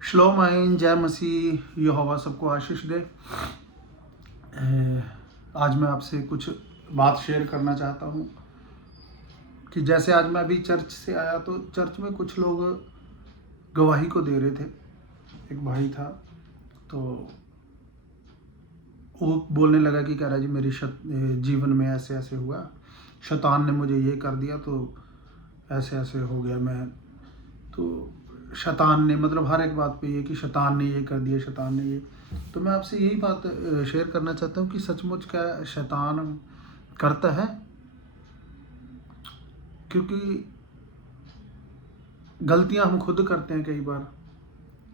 शलोम आइन, जय मसीह, यहोवा सबको आशीष दे। आज मैं आपसे कुछ बात शेयर करना चाहता हूँ कि जैसे आज मैं अभी चर्च से आया तो चर्च में कुछ लोग गवाही को दे रहे थे। एक भाई था तो वो बोलने लगा कि कह रहा जी मेरी जीवन में ऐसे ऐसे हुआ, शैतान ने मुझे ये कर दिया तो ऐसे ऐसे हो गया। मैं तो शैतान ने मतलब हर एक बात पे ये कि शैतान ने ये कर दिया, शैतान ने ये। तो मैं आपसे यही बात शेयर करना चाहता हूँ कि सचमुच क्या शैतान करता है? क्योंकि गलतियां हम खुद करते हैं कई बार,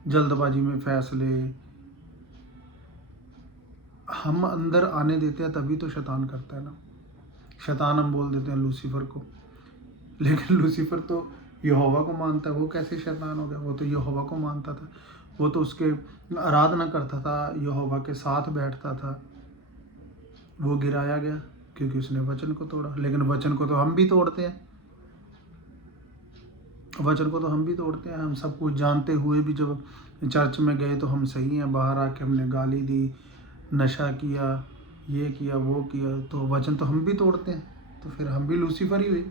जल्दबाजी में फैसले हम अंदर आने देते हैं, तभी तो शैतान करता है ना। शैतान हम बोल देते हैं लूसीफर को, लेकिन लूसीफर तो यहोवा को मानता है। वो कैसे शैतान हो गया? वो तो यहोवा को मानता था, वो तो उसके आराधना करता था, यहोवा के साथ बैठता था। वो गिराया गया क्योंकि उसने वचन को तोड़ा। लेकिन वचन को तो हम भी तोड़ते हैं, वचन को तो हम भी तोड़ते हैं। हम सब कुछ जानते हुए भी जब चर्च में गए तो हम सही हैं, बाहर आके हमने गाली दी, नशा किया, ये किया, वो किया, तो वचन तो हम भी तोड़ते हैं। तो फिर हम भी लूसीफर ही हुए।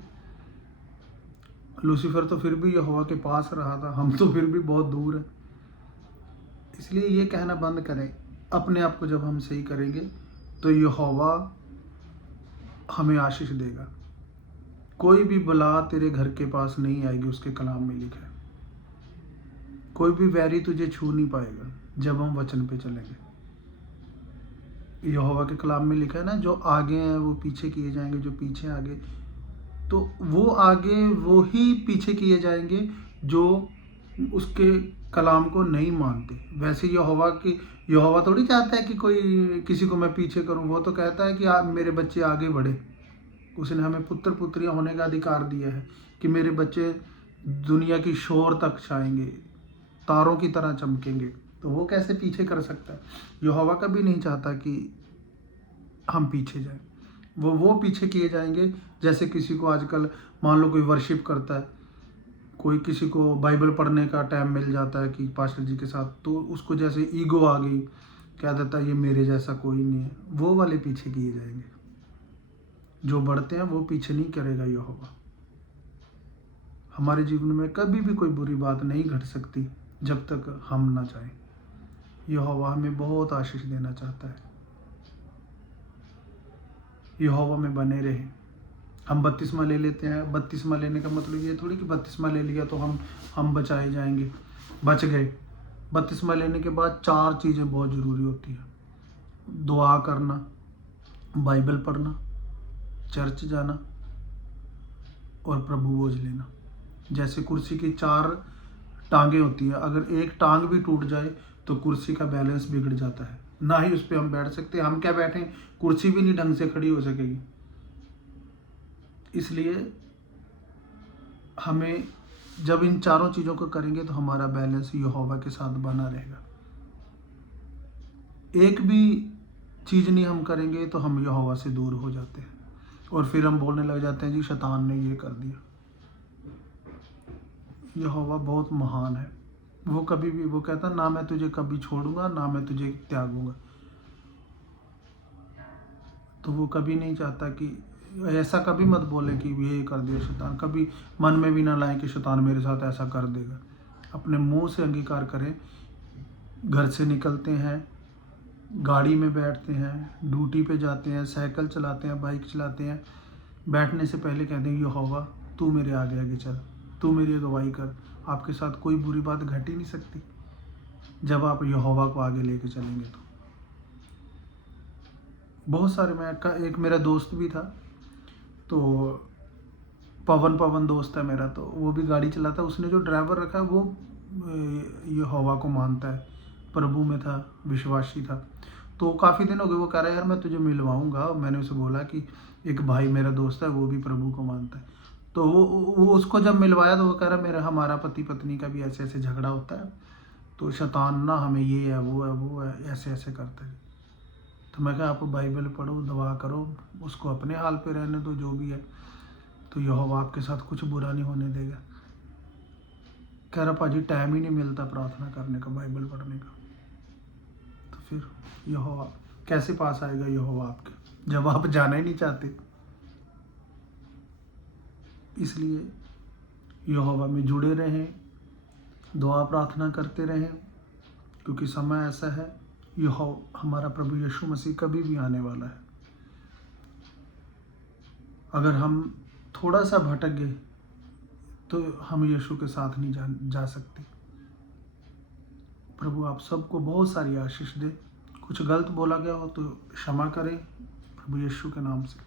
लूसीफर तो फिर भी यहोवा के पास रहा था, हम तो फिर भी बहुत दूर हैं। इसलिए ये कहना बंद करें, अपने आप को जब हम सही करेंगे तो यहोवा हमें आशीष देगा। कोई भी बला तेरे घर के पास नहीं आएगी, उसके कलाम में लिखा है। कोई भी वैरी तुझे छू नहीं पाएगा जब हम वचन पे चलेंगे। यहोवा के कलाम में लिखा है ना, जो आगे हैं वो पीछे किए जाएंगे, जो पीछे आगे। तो वो आगे वो ही पीछे किए जाएंगे जो उसके कलाम को नहीं मानते। वैसे यहोवा थोड़ी चाहता है कि कोई किसी को मैं पीछे करूं। वो तो कहता है कि आप मेरे बच्चे आगे बढ़े। उसने हमें पुत्र पुत्रियां होने का अधिकार दिया है कि मेरे बच्चे दुनिया की शोर तक छाएंगे, तारों की तरह चमकेंगे। तो वो कैसे पीछे कर सकता है? यहोवा कभी नहीं चाहता कि हम पीछे जाएं। वो पीछे किए जाएंगे जैसे किसी को आजकल मान लो कोई वर्शिप करता है, कोई किसी को बाइबल पढ़ने का टाइम मिल जाता है कि पास्टर जी के साथ, तो उसको जैसे ईगो आ गई, कह देता है ये मेरे जैसा कोई नहीं है। वो वाले पीछे किए जाएंगे। जो बढ़ते हैं वो पीछे नहीं करेगा यहोवा। हमारे जीवन में कभी भी कोई बुरी बात नहीं घट सकती जब तक हम ना चाहें। यहोवा हमें बहुत आशीष देना चाहता है। यहोवा में बने रहे। हम बपतिस्मा ले लेते हैं, बपतिस्मा लेने का मतलब ये थोड़ी कि बपतिस्मा ले लिया तो हम बचाए जाएंगे, बच गए। बपतिस्मा लेने के बाद 4 चीज़ें बहुत ज़रूरी होती हैं: दुआ करना, बाइबल पढ़ना, चर्च जाना और प्रभु बोझ लेना। जैसे कुर्सी की 4 टांगें होती हैं, अगर एक टांग भी टूट जाए तो कुर्सी का बैलेंस बिगड़ जाता है, ना ही उस पर हम बैठ सकते। हम क्या बैठें, कुर्सी भी नहीं ढंग से खड़ी हो सकेगी। इसलिए हमें जब इन चारों चीज़ों को करेंगे तो हमारा बैलेंस यहोवा के साथ बना रहेगा। एक भी चीज़ नहीं हम करेंगे तो हम यहोवा से दूर हो जाते हैं और फिर हम बोलने लग जाते हैं जी शैतान ने ये कर दिया। यहोवा बहुत महान है। वो कभी भी वो कहता ना मैं तुझे कभी छोड़ूंगा ना मैं तुझे त्यागूंगा। तो वो कभी नहीं चाहता कि ऐसा कभी मत बोले कि ये कर दिया शैतान। कभी मन में भी ना लाए कि शैतान मेरे साथ ऐसा कर देगा। अपने मुंह से अंगीकार करें। घर से निकलते हैं, गाड़ी में बैठते हैं, ड्यूटी पे जाते हैं, साइकिल चलाते हैं, बाइक चलाते हैं, बैठने से पहले कहते हैं यहोवा तू मेरे आगे आगे चल, तू मेरी अगुवाई कर। आपके साथ कोई बुरी बात घट ही नहीं सकती जब आप यहोवा को आगे लेके चलेंगे। तो बहुत सारे, मैं एक मेरा दोस्त भी था, तो पवन दोस्त है मेरा, तो वो भी गाड़ी चलाता है। उसने जो ड्राइवर रखा है वो यहोवा को मानता है, प्रभु में था, विश्वासी था। तो काफ़ी दिन हो गए, वो कह रहा है यार मैं तुझे मिलवाऊंगा। मैंने उसे बोला कि एक भाई मेरा दोस्त है वो भी प्रभु को मानता है। तो वो उसको जब मिलवाया तो वो कह रहा मेरा हमारा पति पत्नी का भी ऐसे ऐसे झगड़ा होता है, तो शैतान ना हमें ये है वो है ऐसे ऐसे करता है। तो मैं कहा आप बाइबल पढ़ो, दुआ करो, उसको अपने हाल पे रहने दो जो भी है, तो यहोवा आपके साथ कुछ बुरा नहीं होने देगा। कह रहा पाजी टाइम ही नहीं मिलता प्रार्थना करने का, बाइबल पढ़ने का। तो फिर यहोवा कैसे पास आएगा, यहोवा आपके, जब आप जाना ही नहीं चाहते। इसलिए यहोवा में जुड़े रहें, दुआ प्रार्थना करते रहें, क्योंकि समय ऐसा है, यहोवा हमारा प्रभु यीशु मसीह कभी भी आने वाला है। अगर हम थोड़ा सा भटक गए तो हम यीशु के साथ नहीं जा सकते। प्रभु आप सबको बहुत सारी आशीष दे। कुछ गलत बोला गया हो तो क्षमा करें, प्रभु यीशु के नाम से।